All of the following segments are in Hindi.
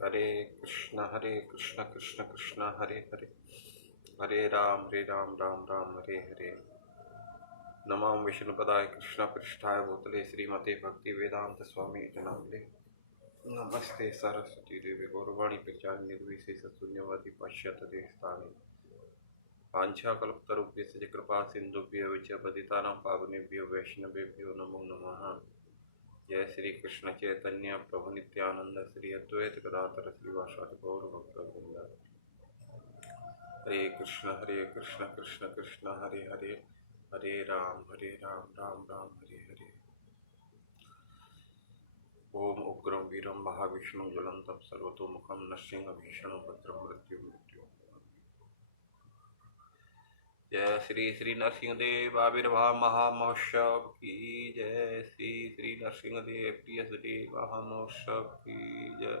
हरे कृष्ण कृष्ण कृष्ण हरे हरे, हरे राम राम राम हरे हरे। नमामि विष्णुपदाय कृष्ण पृष्ठाय भूतले श्रीमते भक्ति वेदांत स्वामी जनावले। नमस्ते सरस्वती देवी गौरवाणी प्रचारिणे निर्विशेष शून्यवादी पाश्चात्य देशस्थाने वाञ्छाकल्पतरुभ्यश्च कृपा सिन्धुभ्यो च पतितानां पावनेभ्यो वैष्णवेभ्यो नमो नमः। जय श्री कृष्ण चैतन्य प्रभु नित्यानंद श्री अद्वैत गदाधर श्रीवासादि गौर भक्तवृंद। हरे कृष्ण कृष्ण कृष्ण हरे हरे, हरे राम राम राम हरे हरे। ओम उग्रं वीरं महाविष्णु ज्वलंतं सर्वतोमुखं नरसिंह भीषणं भद्रं मृत्यु। जय श्री श्री नरसिंहदेव आविर्भाव महामहोत्सव की जय। श्री श्री नरसिंहदेव प्रिय देव महामहोत्सव की जय।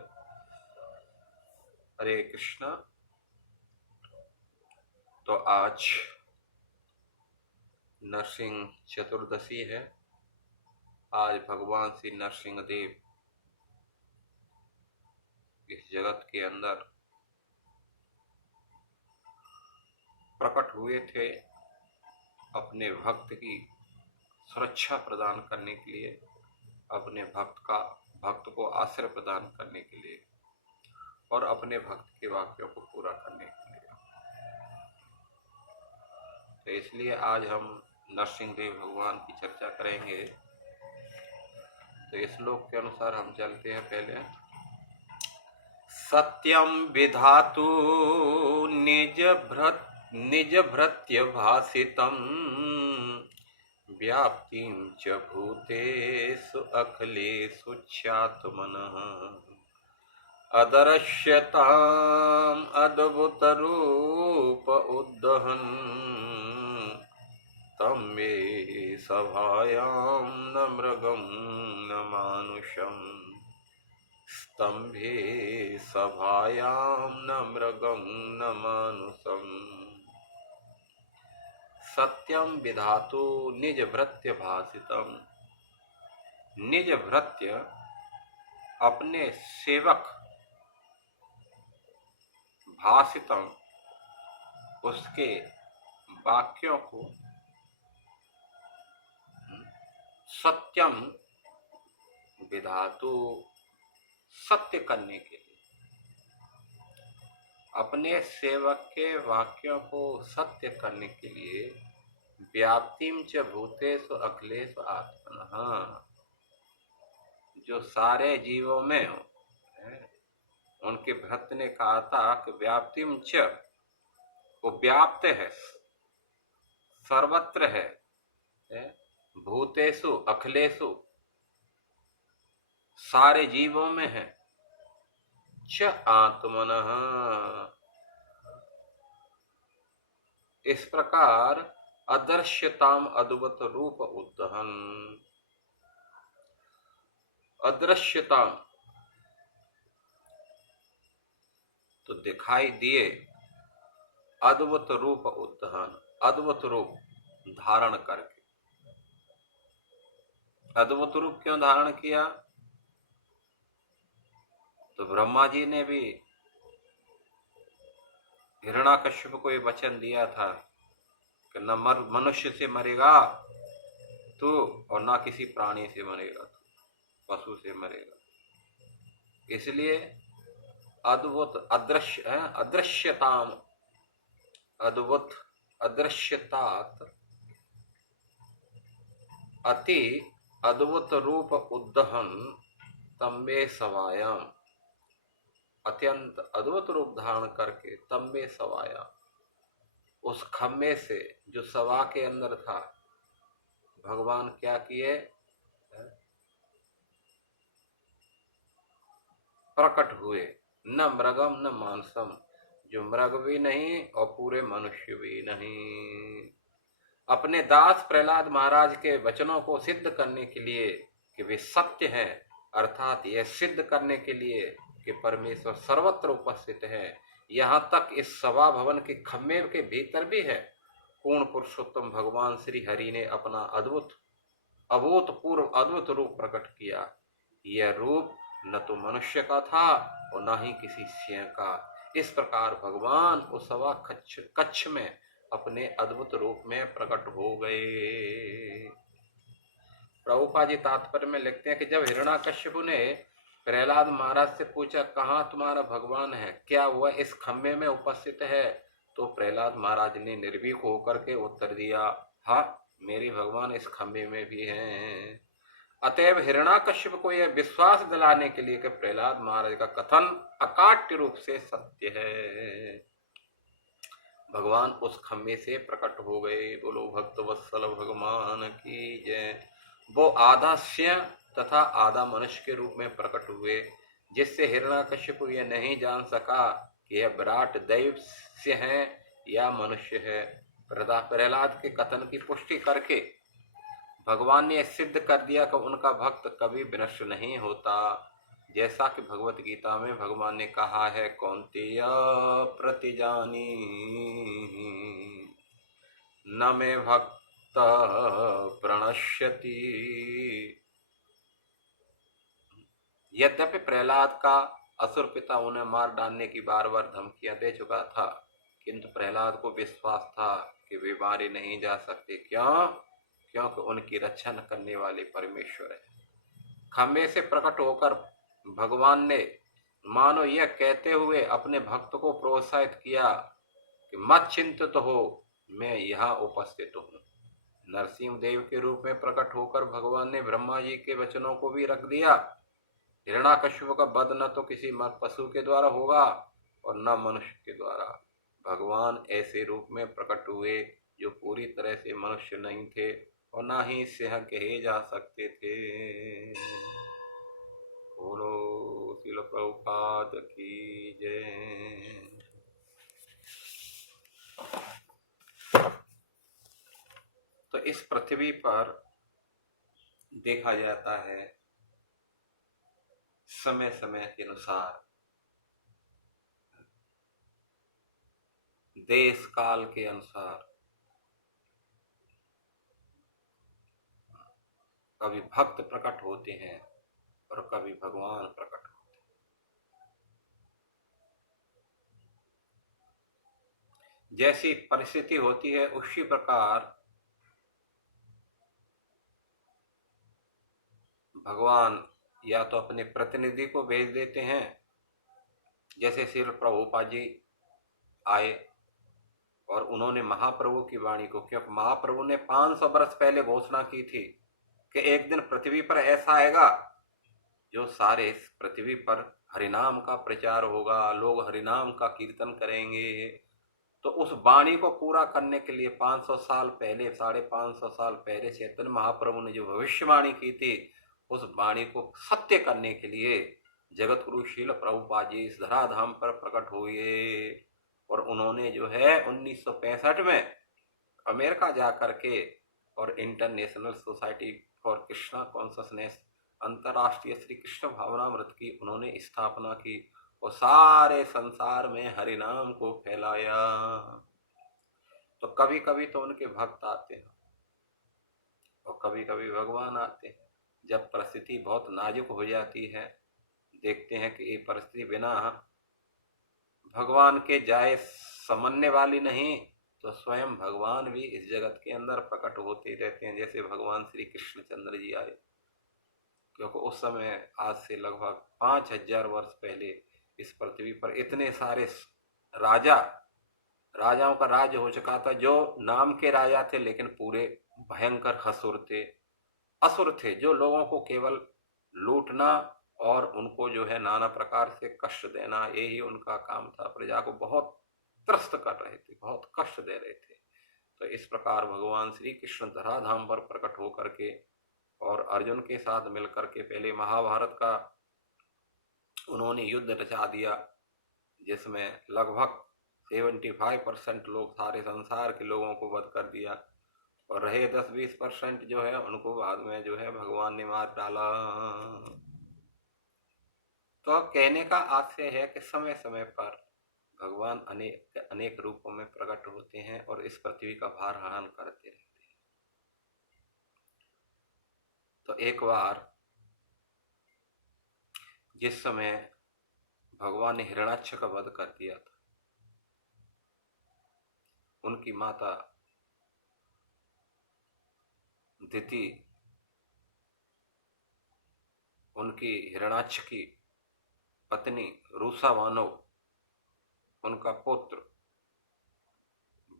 हरे कृष्ण। तो आज नरसिंह चतुर्दशी है। आज भगवान श्री नरसिंहदेव इस जगत के अंदर प्रकट हुए थे अपने भक्त की सुरक्षा प्रदान करने के लिए, अपने भक्त को आश्रय प्रदान करने के लिए और अपने भक्त के वाक्यों को पूरा करने के लिए। तो इसलिए आज हम नरसिंहदेव भगवान की चर्चा करेंगे। तो इस श्लोक के अनुसार हम चलते हैं। पहले सत्यम विधातु निज भृत्य भासितम व्याप्तिं च भूतेषु अखिलेषु ख्यातमनः अदर्श्यताम् अद्भुतरूप उद्दहन् तं मे सभायां न मृगं न मानुषम् स्तंभे सभायां न मृगं न मानुषम्। सत्यम विधातु निज भृत्य भासितम। निज भृत्य अपने सेवक भासितम उसके वाक्यों को सत्यम विधातु सत्य करने के लिए, अपने सेवक के वाक्यों को सत्य करने के लिए व्याप्तिम च भूतेषु अखिलेषु आत्मनः, जो सारे जीवों में हो। उनके भक्त ने कहा था कि व्याप्तिम च, वो व्याप्त है, सर्वत्र है, भूतेषु अखिलेषु, सारे जीवों में है, च आत्मनः, इस प्रकार अदृश्यताम अद्भुत रूप उद्दहन। अदृश्यताम तो दिखाई दिए, अद्भुत रूप उद्दहन, अद्भुत रूप धारण करके। अद्भुत रूप क्यों धारण किया? तो ब्रह्मा जी ने भी हिरण्याकश्यप को ये वचन दिया था कि न मनुष्य से मरेगा तू और ना किसी प्राणी से मरेगा तू, पशु से मरेगा। इसलिए अद्भुत अदृश्य है, अदृश्यताम, अद्भुत अदृश्यतात अति अद्भुत रूप उद्दहन तम्बे सवायाम, अत्यंत अद्भुत रूप धारण करके तम्बे सवायाम, उस खम्बे से जो सवा के अंदर था, भगवान क्या किए? प्रकट हुए। न मृगम न मानसम, जो मृग भी नहीं और पूरे मनुष्य भी नहीं। अपने दास प्रहलाद महाराज के वचनों को सिद्ध करने के लिए कि वे सत्य हैं, अर्थात यह सिद्ध करने के लिए कि परमेश्वर सर्वत्र उपस्थित है, यहाँ तक इस सभा भवन के खम्भे के भीतर भी है। पूर्ण पुरुषोत्तम भगवान श्री हरि ने अपना अभूतपूर्व अद्भुत रूप प्रकट किया। यह रूप न तो मनुष्य का था और ना ही किसी सिंह का। इस प्रकार भगवान उस सवा कच्छ में अपने अद्भुत रूप में प्रकट हो गए। प्रभुपाद जी तात्पर्य में लिखते हैं कि जब हिरण्याकश्यप ने प्रहलाद महाराज से पूछा, कहाँ तुम्हारा भगवान है, क्या वह इस खम्भे में उपस्थित है, तो प्रहलाद महाराज ने निर्भीक होकर के उत्तर दिया, हाँ मेरी भगवान इस खम्भे में भी हैं। अतएव हिरण्याकश्यप को यह विश्वास दिलाने के लिए कि प्रहलाद महाराज का कथन अकाट्य रूप से सत्य है, भगवान उस खम्भे से प्रकट हो गए। बोलो भक्त वत्सल भगवान की जय। वो आधा सिंह तथा आधा मनुष्य के रूप में प्रकट हुए, जिससे हिरण्याकश्यप यह नहीं जान सका कि यह विराट दैव सिंह है या मनुष्य है। प्रहलाद के कथन की पुष्टि करके भगवान ने सिद्ध कर दिया कि उनका भक्त कभी विनष्ट नहीं होता, जैसा कि भगवत गीता में भगवान ने कहा है, कौन्तेय प्रतिजानी न मे भक्त प्रणश्यति। यद्यपि प्रहलाद का असुर पिता उन्हें मार डालने की बार बार धमकियां दे चुका था, किंतु प्रहलाद को विश्वास था कि वे मारे नहीं जा सकते। क्यों? क्योंकि उनकी रक्षा करने वाले परमेश्वर है। खम्भे से प्रकट होकर भगवान ने मानो यह कहते हुए अपने भक्त को प्रोत्साहित किया कि मत चिंतित हो, मैं यहाँ उपस्थित हूँ। नरसिंह देव के रूप में प्रकट होकर भगवान ने ब्रह्मा जी के वचनों को भी रख दिया। हिरण्याकश्यप का वध न तो किसी पशु के द्वारा होगा और न मनुष्य के द्वारा। भगवान ऐसे रूप में प्रकट हुए जो पूरी तरह से मनुष्य नहीं थे और ना ही सिंह कहे जा सकते थे। बोलो श्रील प्रभुपाद की जय। तो इस पृथ्वी पर देखा जाता है समय समय के अनुसार, देश काल के अनुसार कभी भक्त प्रकट होते हैं और कभी भगवान प्रकट होते हैं। जैसी परिस्थिति होती है उसी प्रकार भगवान या तो अपने प्रतिनिधि को भेज देते हैं, जैसे श्री प्रभुपाद जी आए और उन्होंने महाप्रभु की वाणी को, क्योंकि महाप्रभु ने 500 वर्ष पहले घोषणा की थी कि एक दिन पृथ्वी पर ऐसा आएगा जो सारे पृथ्वी पर हरिनाम का प्रचार होगा, लोग हरिनाम का कीर्तन करेंगे। तो उस वाणी को पूरा करने के लिए 500 साल पहले, 550 साल पहले चैतन्य महाप्रभु ने जो भविष्यवाणी की थी, उस वाणी को सत्य करने के लिए जगत गुरु श्रील प्रभुपाद जी इस धराधाम पर प्रकट हुए और उन्होंने जो है 1965 में अमेरिका जा करके और international society for Krishna consciousness, अंतर्राष्ट्रीय श्री कृष्ण भावनामृत की उन्होंने स्थापना की और सारे संसार में हरिनाम को फैलाया। तो कभी कभी तो उनके भक्त आते हैं और कभी कभी भगवान आते हैं। जब परिस्थिति बहुत नाजुक हो जाती है, देखते हैं कि ये परिस्थिति बिना भगवान के जाए समझने वाली नहीं, तो स्वयं भगवान भी इस जगत के अंदर प्रकट होते रहते हैं। जैसे भगवान श्री कृष्णचंद्र जी आए, क्योंकि उस समय आज से लगभग 5000 वर्ष पहले इस पृथ्वी पर इतने सारे राजाओं का राज्य हो चुका था, जो नाम के राजा थे लेकिन पूरे भयंकर असुर थे, जो लोगों को केवल लूटना और उनको जो है नाना प्रकार से कष्ट देना, यही उनका काम था। प्रजा को बहुत त्रस्त कर रहे थे, बहुत कष्ट दे रहे थे। तो इस प्रकार भगवान श्री कृष्ण धराधाम पर प्रकट होकर के और अर्जुन के साथ मिलकर के पहले महाभारत का उन्होंने युद्ध रचा दिया, जिसमें लगभग 75% लोग, सारे संसार के लोगों को वध कर दिया और रहे 10-20% जो है उनको बाद में जो है भगवान ने मार डाला। तो कहने का आशय है कि समय समय पर भगवान अनेक रूपों में प्रकट होते हैं और इस पृथ्वी का भार हरण करते रहते हैं। तो एक बार जिस समय भगवान ने हिरण्याक्ष का वध कर दिया था। उनकी माता दिति, उनकी हिरण्याक्ष की पत्नी रूषावानव, उनका पुत्र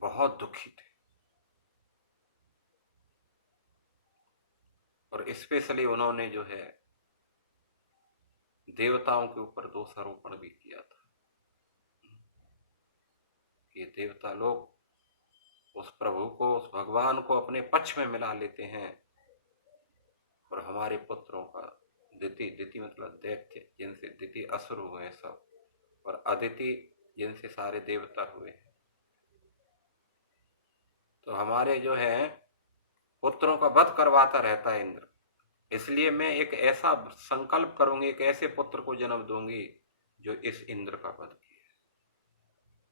बहुत दुखी थे और स्पेशली उन्होंने जो है देवताओं के ऊपर दोषारोपण भी किया था। ये देवता लोग उस प्रभु को, उस भगवान को अपने पक्ष में मिला लेते हैं और हमारे पुत्रों का, दिति मतलब दैत्य, जिनसे दिति असुर हुए हैं सब, और अदिति जिनसे सारे देवता हुए हैं, तो हमारे जो है पुत्रों का वध करवाता रहता है इंद्र। इसलिए मैं एक ऐसा संकल्प करूंगी, एक ऐसे पुत्र को जन्म दूंगी जो इस इंद्र का वध किए।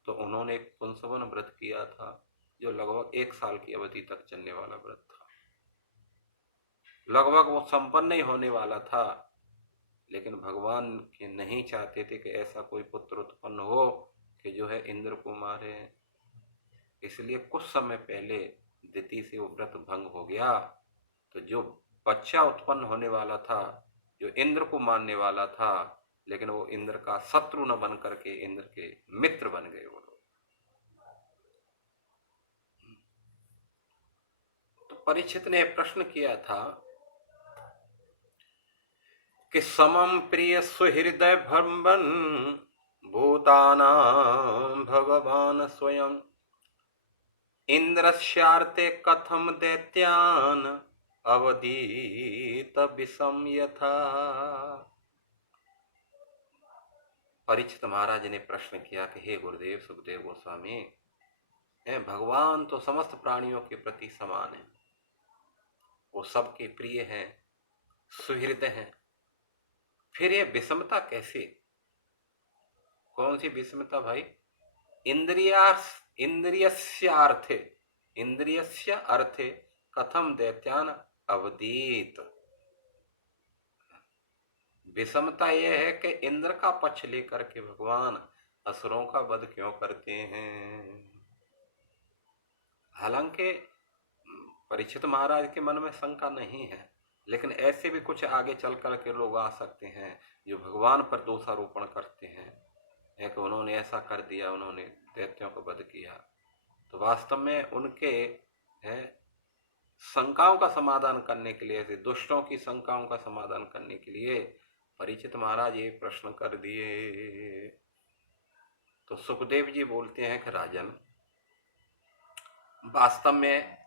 तो उन्होंने एक पुंसवन व्रत किया था जो लगभग 1 साल की अवधि तक चलने वाला व्रत था। लगभग वो संपन्न ही होने वाला था, लेकिन भगवान के नहीं चाहते थे कि ऐसा कोई पुत्र उत्पन्न हो कि जो है इंद्र को मारे। इसलिए कुछ समय पहले दिति से वो व्रत भंग हो गया। तो जो बच्चा उत्पन्न होने वाला था, जो इंद्र को मानने वाला था, लेकिन वो इंद्र का शत्रु न बन करके इंद्र के मित्र बन गए वो लोग। तो परीक्षित ने प्रश्न किया था कि समम प्रिय सुहृदय भ्रमन भूतानां भगवान स्वयं इंद्रस्यार्ते कथम दैत्यान अवधीत विषम यथा। परीक्षित महाराज ने प्रश्न किया कि हे गुरुदेव सुखदेव गोस्वामी, भगवान तो समस्त प्राणियों के प्रति समान है, वो सबके प्रिय हैं, सुहृदय हैं, फिर ये विषमता कैसे? कौन सी विषमता भाई? इंद्रियस्य अर्थे कथम दैत्यान अवदीत। विषमता यह है कि इंद्र का पक्ष लेकर के भगवान असुरों का वध क्यों करते हैं? हालांकि परीक्षित महाराज के मन में शंका नहीं है, लेकिन ऐसे भी कुछ आगे चल कर के लोग आ सकते हैं जो भगवान पर दोषारोपण करते हैं कि उन्होंने ऐसा कर दिया, उन्होंने दैत्यों को वध किया। तो वास्तव में उनके शंकाओं का समाधान करने के लिए, ऐसे दुष्टों की शंकाओं का समाधान करने के लिए परीक्षित महाराज ये प्रश्न कर दिए। तो सुखदेव जी बोलते हैं कि राजन, वास्तव में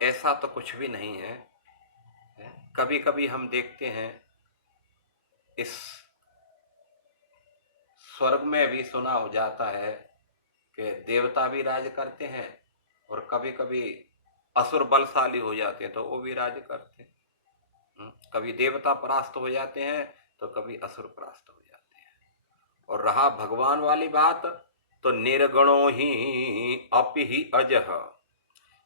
ऐसा तो कुछ भी नहीं है। कभी कभी हम देखते हैं, इस स्वर्ग में भी सुना हो जाता है कि देवता भी राज करते हैं और कभी कभी असुर बलशाली हो जाते हैं तो वो भी राज करते हैं। कभी देवता परास्त हो जाते हैं तो कभी असुर परास्त हो जाते हैं। और रहा भगवान वाली बात, तो निर्गुणो ही अपि ही अजह,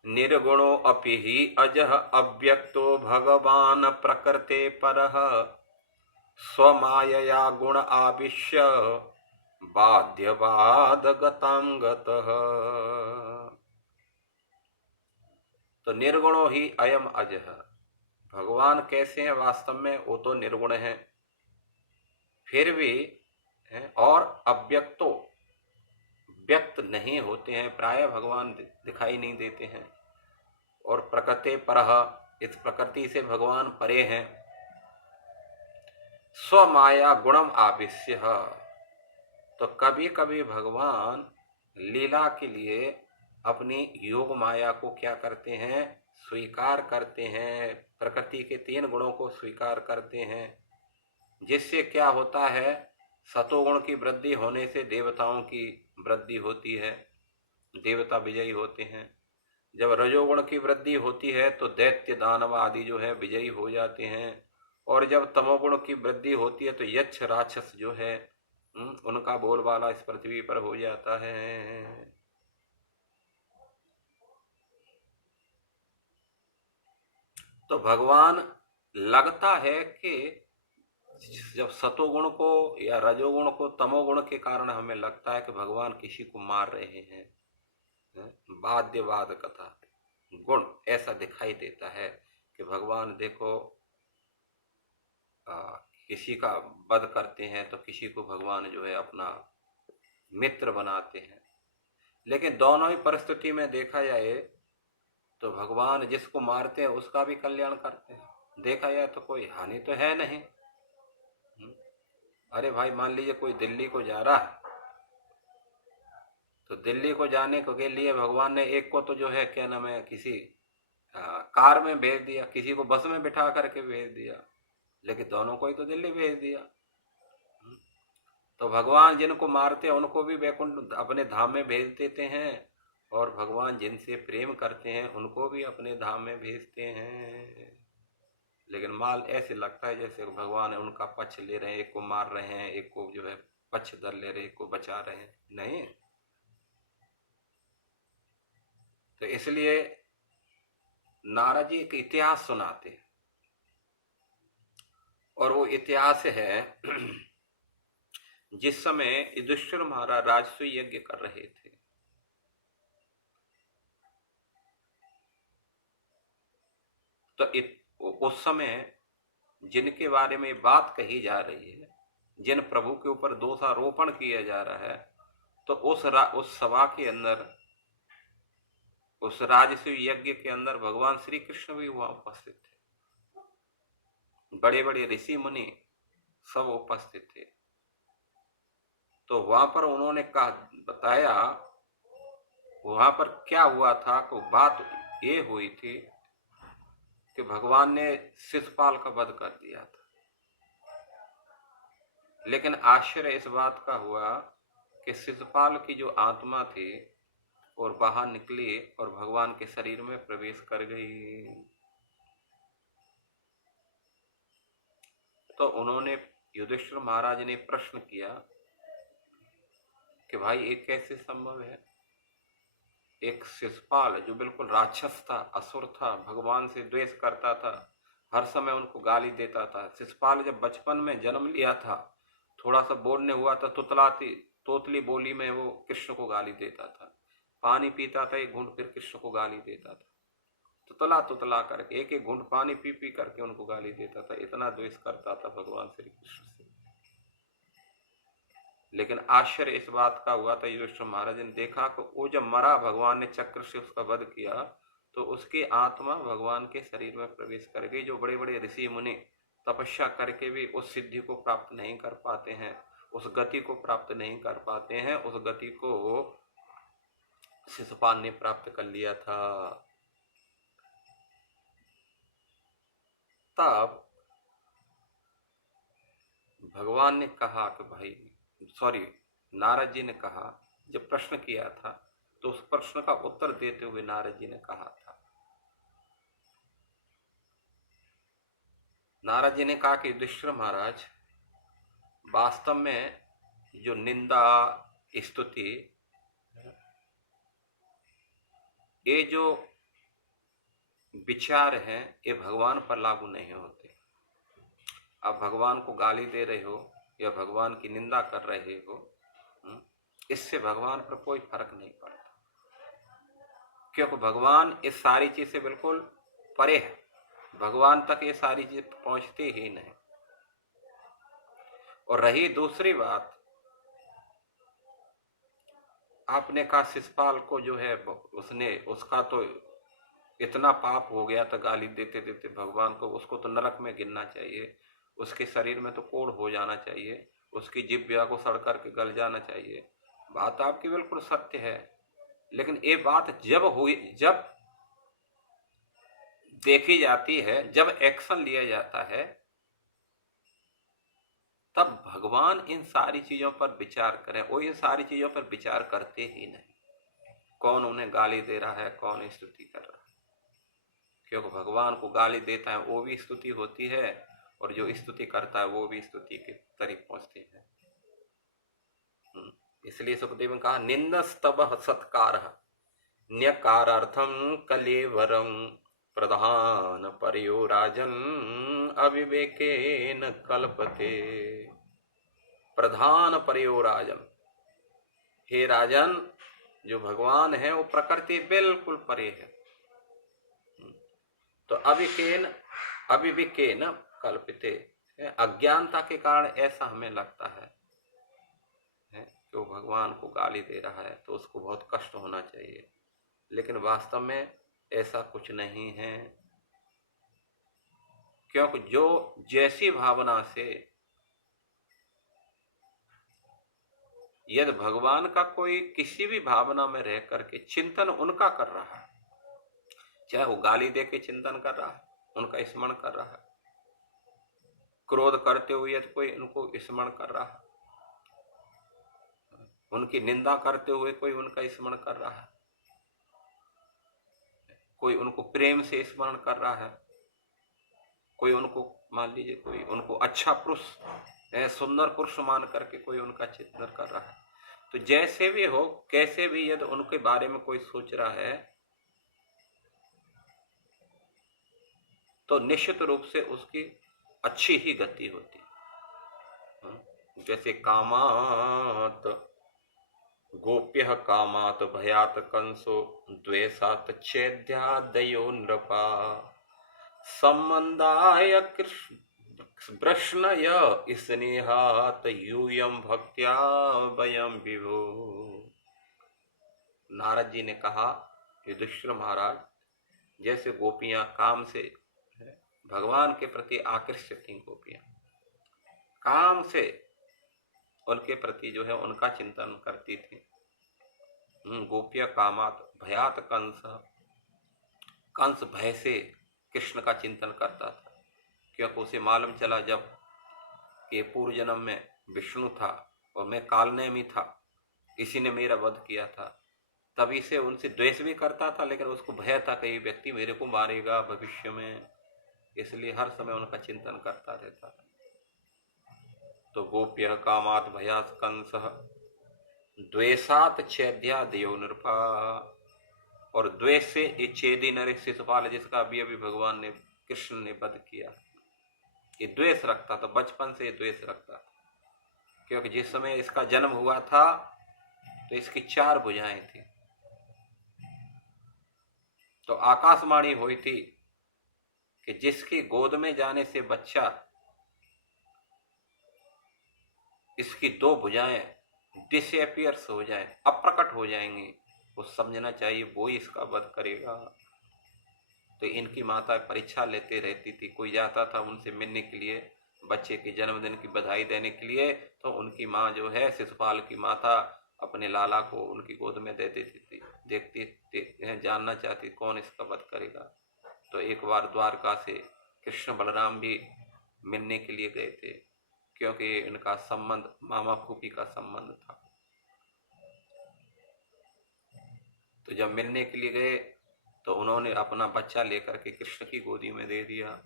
निर्गुणो अपि ही अजह अव्यक्तो भगवान प्रकृते परः स्वमायया गुण आविश्य बाध्यवाद गतां गतः। तो निर्गुणो ही अयम अजह, भगवान कैसे हैं? वास्तव में वो तो निर्गुण है, फिर भी और अव्यक्तो, व्यक्त नहीं होते हैं, प्राय भगवान दिखाई नहीं देते हैं। और प्रकृति परः, इस प्रकृति से भगवान परे हैं। स्वमाया गुणम आविश्य, तो कभी कभी भगवान लीला के लिए अपनी योग माया को क्या करते हैं? स्वीकार करते हैं। प्रकृति के 3 गुणों को स्वीकार करते हैं, जिससे क्या होता है? सतोगुण की वृद्धि होने से देवताओं की वृद्धि होती है, देवता विजयी होते हैं। जब रजोगुण की वृद्धि होती है तो दैत्य दानव आदि जो है विजयी हो जाते हैं। और जब तमोगुण की वृद्धि होती है तो यक्ष राक्षस जो है उनका बोलबाला इस पृथ्वी पर हो जाता है। तो भगवान लगता है कि जब सतोगुण को या रजोगुण को तमोगुण के कारण हमें लगता है कि भगवान किसी को मार रहे हैं, वाद्यवाद कथा गुण ऐसा दिखाई देता है कि भगवान देखो किसी का वध करते हैं तो किसी को भगवान जो है अपना मित्र बनाते हैं। लेकिन दोनों ही परिस्थिति में देखा जाए तो भगवान जिसको मारते हैं उसका भी कल्याण करते हैं। देखा जाए तो कोई हानि तो है नहीं। अरे भाई मान लीजिए कोई दिल्ली को जा रहा है तो दिल्ली को जाने के लिए भगवान ने एक को तो जो है क्या नाम है किसी कार में भेज दिया, किसी को बस में बिठा करके भेज दिया, लेकिन दोनों को ही तो दिल्ली भेज दिया। तो भगवान जिनको मारते हैं उनको भी वैकुंठ अपने धाम में भेज देते हैं और भगवान जिनसे प्रेम करते हैं उनको भी अपने धाम में भेजते हैं। लेकिन माल ऐसे लगता है जैसे भगवान उनका पक्ष ले रहे हैं, एक को मार रहे हैं, एक को जो है पक्ष दर ले रहे हैं, एक को बचा रहे हैं। नहीं, तो इसलिए नारद जी एक इतिहास सुनाते हैं और वो इतिहास है जिस समय युधिष्ठिर महाराज राजसूय यज्ञ कर रहे थे तो उस समय जिनके बारे में बात कही जा रही है, जिन प्रभु के ऊपर दोषारोपण किया जा रहा है, तो उस सभा के अंदर, उस राजसूय यज्ञ के अंदर भगवान श्री कृष्ण भी वहां उपस्थित थे, बड़े बड़े ऋषि मुनि सब उपस्थित थे। तो वहां पर उन्होंने बताया वहां पर क्या हुआ था। तो बात ये हुई थी कि भगवान ने शिशुपाल का वध कर दिया था, लेकिन आश्चर्य इस बात का हुआ कि शिशुपाल की जो आत्मा थी और बाहर निकली और भगवान के शरीर में प्रवेश कर गई। तो उन्होंने युधिष्ठिर महाराज ने प्रश्न किया कि भाई ये कैसे संभव है। एक शिशुपाल जो बिल्कुल राक्षस था, असुर था, भगवान से द्वेष करता था, हर समय उनको गाली देता था। शिशुपाल जब बचपन में जन्म लिया था, थोड़ा सा बोलने हुआ था, तोतली बोली में वो कृष्ण को गाली देता था। पानी पीता था एक घूंट, फिर कृष्ण को गाली देता था। तुतला करके एक घूंट पानी पी पी करके उनको गाली देता था। इतना द्वेष करता था भगवान श्री कृष्ण से। लेकिन आश्चर्य इस बात का हुआ था, युधिष्ठिर महाराज ने देखा कि वो जब मरा, भगवान ने चक्र से उसका वध किया, तो उसकी आत्मा भगवान के शरीर में प्रवेश कर गई। जो बड़े बड़े ऋषि मुनि तपस्या करके भी उस सिद्धि को प्राप्त नहीं कर पाते हैं, उस गति को प्राप्त नहीं कर पाते हैं, उस गति को शिशुपाल ने प्राप्त कर लिया था। तब भगवान ने कहा कि भाई नारद जी ने कहा, जब प्रश्न किया था तो उस प्रश्न का उत्तर देते हुए नारद जी ने कहा था, नारद जी ने कहा कि युधिष्ठिर महाराज, वास्तव में जो निंदा स्तुति ये जो विचार हैं ये भगवान पर लागू नहीं होते। आप भगवान को गाली दे रहे हो या भगवान की निंदा कर रहे हो, इससे भगवान पर कोई फर्क नहीं पड़ता, क्योंकि भगवान इस सारी चीज से बिल्कुल परे है। भगवान तक ये सारी चीज पहुंचती ही नहीं। और रही दूसरी बात, आपने कहा शिशुपाल को जो है उसका तो इतना पाप हो गया था गाली देते देते भगवान को, उसको तो नरक में गिरना चाहिए, उसके शरीर में तो कोढ़ हो जाना चाहिए, उसकी जिह्वा को सड़ करके गल जाना चाहिए। बात आपकी बिल्कुल सत्य है, लेकिन ये बात जब देखी जाती है, जब एक्शन लिया जाता है, तब भगवान इन सारी चीजों पर विचार करें। वो इन सारी चीजों पर विचार करते ही नहीं। कौन उन्हें गाली दे रहा है, कौन स्तुति कर रहा है, क्योंकि भगवान को गाली देता है वो भी स्तुति होती है, और जो स्तुति करता है वो भी स्तुति के करीब पहुंचते हैं। इसलिए सुखदेव ने कहा, निंदस्तव सत्कार न्यकारार्थम कलेवरम प्रधान पर्यो राजन अविवेकेन कल्पते प्रधान परयो राजन। हे राजन, जो भगवान है वो प्रकृति बिल्कुल परे है। तो अविवेकेन कल्पते, अज्ञानता के कारण ऐसा हमें लगता है कि वो भगवान को गाली दे रहा है तो उसको बहुत कष्ट होना चाहिए, लेकिन वास्तव में ऐसा कुछ नहीं है। क्योंकि जो जैसी भावना से, यदि भगवान का कोई किसी भी भावना में रह करके चिंतन उनका कर रहा है, चाहे वो गाली दे के चिंतन कर रहा है, उनका स्मरण कर रहा है, क्रोध करते हुए तो कोई उनको स्मरण कर रहा है, उनकी निंदा करते हुए कोई उनका स्मरण कर रहा है, कोई उनको प्रेम से स्मरण कर रहा है, कोई उनको मान लीजिए कोई उनको अच्छा पुरुष, सुंदर पुरुष मान करके कोई उनका चिंतन कर रहा है। तो जैसे भी हो, कैसे भी यदि उनके बारे में कोई सोच रहा है तो निश्चित रूप से उसकी अच्छी ही गति होती। जैसे कामात गोप्य कामात भयात कंसो द्वेषात चैद्यादयो नृपा संबंधाय प्रश्नय स्नेहात यूयम भक्त्या वयम विभो। नारद जी ने कहा, युधिष्ठिर महाराज, जैसे गोपियां काम से भगवान के प्रति आकर्षित थी, गोपियां काम से उनके प्रति जो है उनका चिंतन करती थी। गोपिया कामात भयात कंस, कंस भय से कृष्ण का चिंतन करता था, क्योंकि उसे मालूम चला जब कि पूर्व जन्म में विष्णु था और मैं कालनेमी था, इसी ने मेरा वध किया था, तभी से उनसे द्वेष भी करता था, लेकिन उसको भय था कि ये व्यक्ति मेरे को मारेगा भविष्य में, इसलिए हर समय उनका चिंतन करता रहता था। तो गोप्य कामात भयात कंस द्वेषात चैद्या देव नृपा, और द्वेष से ये चेदी नर शिशुपाल जिसका अभी अभी भगवान ने कृष्ण ने वध किया, ये द्वेष रखता था, बचपन से द्वेष रखता था, क्योंकि जिस समय इसका जन्म हुआ था तो इसकी 4 भुजाएं थी। तो आकाशवाणी हुई थी कि जिसकी गोद में जाने से बच्चा इसकी 2 भुजाएं डिसअपियर्स हो जाए, अप्रकट हो जाएंगी, वो समझना चाहिए वो ही इसका वध करेगा। तो इनकी माता परीक्षा लेते रहती थी, कोई जाता था उनसे मिलने के लिए, बच्चे के जन्मदिन की बधाई देने के लिए, तो उनकी माँ जो है शिशुपाल की माता अपने लाला को उनकी गोद में दे देती थी, देखती जानना चाहती कौन इसका वध करेगा। तो एक बार द्वारका से कृष्ण बलराम भी मिलने के लिए गए थे, क्योंकि इनका संबंध मामा फूफी का संबंध था। तो जब मिलने के लिए गए तो उन्होंने अपना बच्चा लेकर के कृष्ण की गोदी में दे दिया,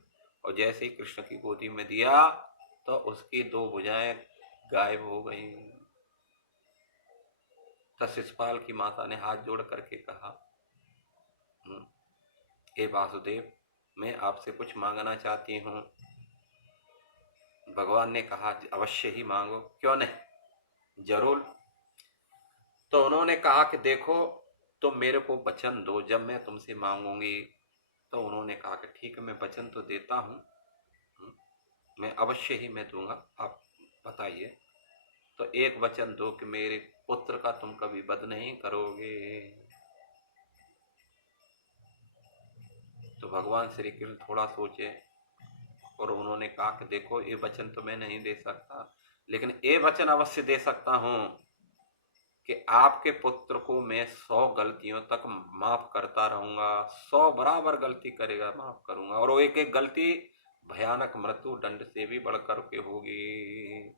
और जैसे ही कृष्ण की गोदी में दिया तो उसकी 2 भुजाएं गायब हो गई। तो शिशुपाल की माता ने हाथ जोड़ करके कहा, हे वासुदेव, मैं आपसे कुछ मांगना चाहती हूँ। भगवान ने कहा, अवश्य ही मांगो, क्यों नहीं, जरूर। तो उन्होंने कहा कि देखो तुम मेरे को वचन दो, जब मैं तुमसे मांगूंगी। तो उन्होंने कहा कि ठीक है, मैं वचन तो देता हूँ, मैं अवश्य ही मैं दूंगा, आप बताइए। तो एक वचन दो कि मेरे पुत्र का तुम कभी वध नहीं करोगे। तो भगवान श्री कृष्ण थोड़ा सोचे और उन्होंने कहा कि देखो ये वचन तो मैं नहीं दे सकता, लेकिन ये वचन अवश्य दे सकता हूं कि आपके पुत्र को मैं 100 गलतियों तक माफ करता रहूंगा, 100 बराबर गलती करेगा माफ करूंगा, और वो एक एक गलती भयानक मृत्यु दंड से भी बढ़कर के होगी।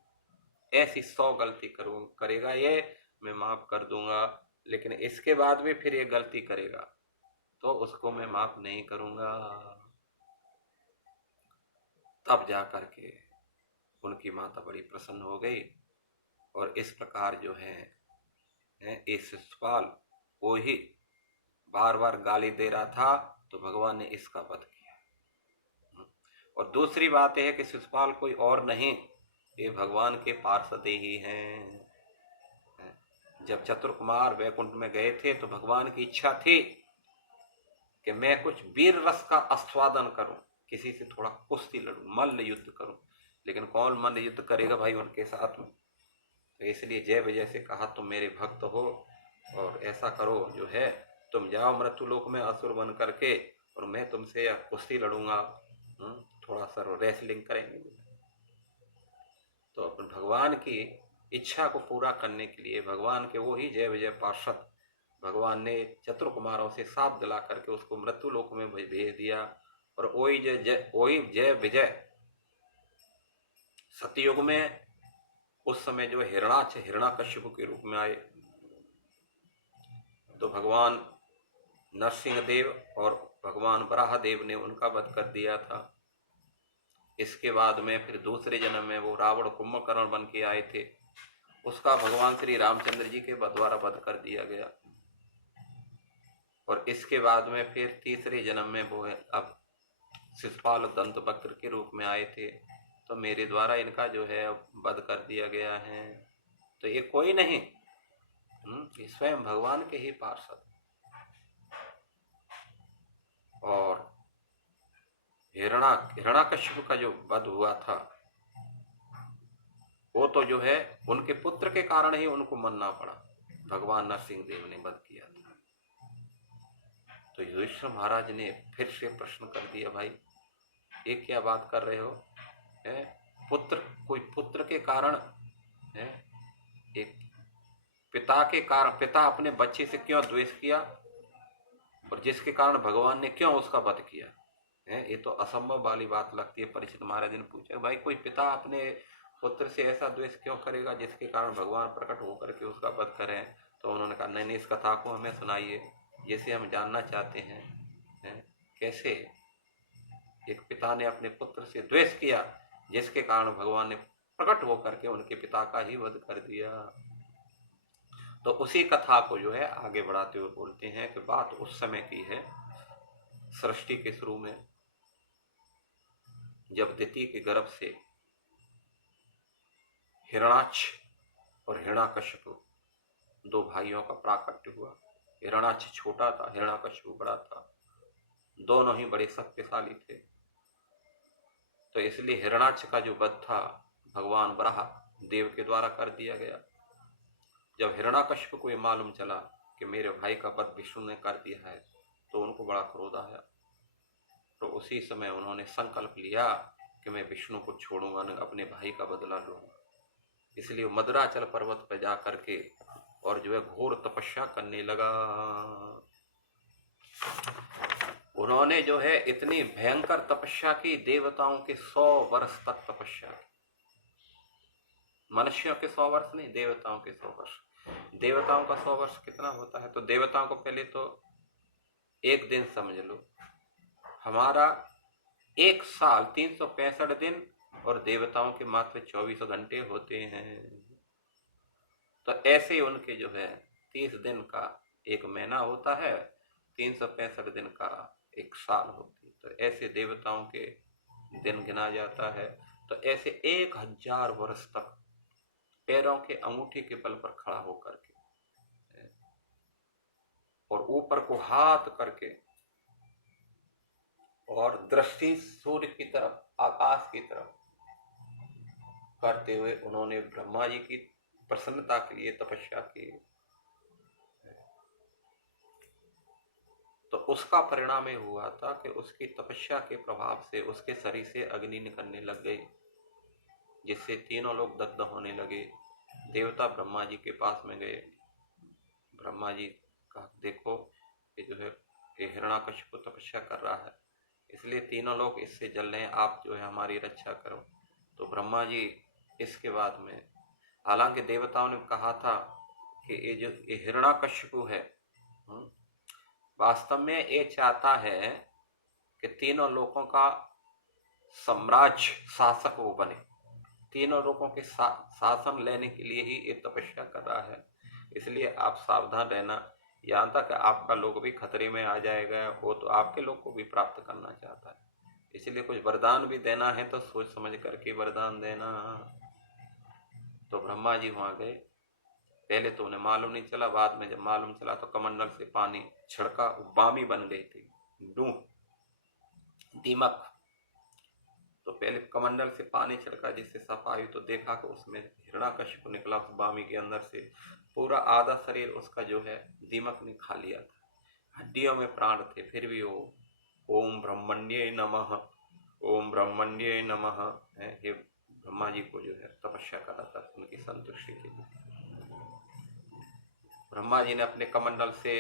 ऐसी 100 गलती करेगा ये, मैं माफ कर दूंगा, लेकिन इसके बाद भी फिर ये गलती करेगा तो उसको मैं माफ नहीं करूंगा। तब जा करके उनकी माता बड़ी प्रसन्न हो गई, और इस प्रकार जो है इस शिशुपाल को ही बार बार गाली दे रहा था, तो भगवान ने इसका वध किया। और दूसरी बात यह है कि शिशुपाल कोई और नहीं, ये भगवान के पार्षद ही हैं। जब चतुरकुमार वैकुंठ में गए थे तो भगवान की इच्छा थी कि मैं कुछ वीर रस का आस्वादन करूं, किसी से थोड़ा कुश्ती लड़ूं, मल्ल युद्ध करूं, लेकिन कौन मल्ल युद्ध करेगा भाई उनके साथ में। तो इसलिए जय विजय से कहा तुम मेरे भक्त हो और ऐसा करो जो है, तुम जाओ मृत्युलोक में असुर बन करके और मैं तुमसे कुश्ती लड़ूंगा, थोड़ा सा रेसलिंग करेंगे। तो अपन भगवान की इच्छा को पूरा करने के लिए भगवान के वो ही जय विजय पार्षद भगवान ने चतुर कुमारों से साथ दिला करके उसको मृत्यु लोक में भेज दिया। और वही जय विजय सतयुग में उस समय जो हिरणाकश्यप के रूप में आए, तो भगवान नरसिंह देव और भगवान वराह देव ने उनका वध कर दिया था। इसके बाद में फिर दूसरे जन्म में वो रावण कुंभकर्ण बन के आए थे, उसका भगवान श्री रामचंद्र जी के द्वारा वध कर दिया गया। और इसके बाद में फिर तीसरे जन्म में वो है अब शिशुपाल दंत वक्र के रूप में आए थे, तो मेरे द्वारा इनका जो है वध कर दिया गया है। तो ये कोई नहीं, ये स्वयं भगवान के ही पार्षद। और हिरणाकश्यप का जो वध हुआ था वो तो जो है उनके पुत्र के कारण ही उनको मरना पड़ा, भगवान नरसिंह देव ने वध किया था। तो युधिष्ठिर महाराज ने फिर से प्रश्न कर दिया, भाई ये क्या बात कर रहे हो, है पुत्र, कोई पुत्र के कारण है, एक पिता के कारण, पिता अपने बच्चे से क्यों द्वेष किया और जिसके कारण भगवान ने क्यों उसका वध किया है, ये तो असंभव वाली बात लगती है। परीक्षित महाराज ने पूछा, भाई कोई पिता अपने पुत्र से ऐसा द्वेष क्यों करेगा जिसके कारण भगवान प्रकट होकर के उसका वध करें। तो उन्होंने कहा नहीं, इस कथा को हमें सुनाइए, जैसे हम जानना चाहते हैं, कैसे एक पिता ने अपने पुत्र से द्वेष किया जिसके कारण भगवान ने प्रकट होकर के उनके पिता का ही वध कर दिया। तो उसी कथा को जो है आगे बढ़ाते हुए बोलते हैं कि बात उस समय की है, सृष्टि के शुरू में, जब दिति के गर्भ से हिरणाक्ष और हिरणाकश्यप दो भाइयों का प्राकट्य हुआ। हिरणाक्ष छोटा था, हिरणाकश्यप बड़ा था, दोनों ही बड़े शक्तिशाली थे। तो इसलिए हिरणाक्ष का जो वध था भगवान वराह देव के द्वारा कर दिया गया। जब हिरणाकश्यप को ये मालूम चला कि मेरे भाई का वध विष्णु ने कर दिया है तो उनको बड़ा क्रोध आया। तो उसी समय उन्होंने संकल्प लिया कि मैं विष्णु को छोड़ूंगा, अपने भाई का बदला लूंगा। इसलिए मदराचल पर्वत पर जा करके और जो है घोर तपस्या करने लगा। उन्होंने जो है इतनी भयंकर तपस्या की, देवताओं के 100 वर्ष तक तपस्या की। मनुष्यों के 100 वर्ष नहीं, देवताओं के 100 वर्ष। देवताओं का 100 वर्ष कितना होता है, तो देवताओं को पहले तो एक दिन समझ लो, हमारा एक साल 365 दिन और देवताओं के मात्र 24 घंटे होते हैं। तो ऐसे उनके जो है 30 दिन का एक महीना होता है, 365 दिन का एक साल होती है। तो ऐसे देवताओं के दिन गिना जाता है। तो ऐसे 1000 वर्ष तक पैरों के अंगूठे के बल पर खड़ा होकर के और ऊपर को हाथ करके और दृष्टि सूर्य की तरफ, आकाश की तरफ करते हुए उन्होंने ब्रह्मा जी की प्रसन्नता के लिए तपस्या की। तो उसका परिणाम ये हुआ था कि उसकी तपस्या के प्रभाव से उसके शरीर से अग्नि निकलने लग गई, जिससे तीनों लोग दग्ध होने लगे। देवता ब्रह्मा जी के पास में गए। ब्रह्मा जी कहा, देखो ये जो है ये हिरणाकश्यप तपस्या कर रहा है, इसलिए तीनों लोग इससे जल रहे हैं, आप जो है हमारी रक्षा करो। तो ब्रह्मा जी इसके बाद में, हालांकि देवताओं ने कहा था कि ये हिरणाकश्यप है, वास्तव में ये चाहता है कि तीनों लोगों का साम्राज्य शासक वो बने, तीनों लोगों के शासन लेने के लिए ही ये तपस्या कर रहा है। इसलिए आप सावधान रहना, यहाँ तक आपका लोग भी खतरे में आ जाएगा, वो तो आपके लोग को भी प्राप्त करना चाहता है। इसलिए कुछ वरदान भी देना है तो सोच समझ करके वरदान देना। तो ब्रह्मा जी वहां गए। पहले तो उन्हें मालूम नहीं चला, बाद में जब मालूम चला तो कमंडल से पानी छिड़का, बामी बन गई थी, दीमक। तो पहले कमंडल से पानी छिड़का जिससे सफाई, तो देखा कि उसमें हिरण्याकश्यप निकला उस बामी के अंदर से, पूरा आधा शरीर उसका जो है दीमक ने खा लिया था, हड्डियों में प्राण थे, फिर भी वो ओम ब्रह्मण्य नमः, ओम ब्रह्मण्य नमः है, ये ब्रह्मा जी को जो है तपस्या करा था उनकी संतुष्टि के लिए। ब्रह्मा जी ने अपने कमंडल से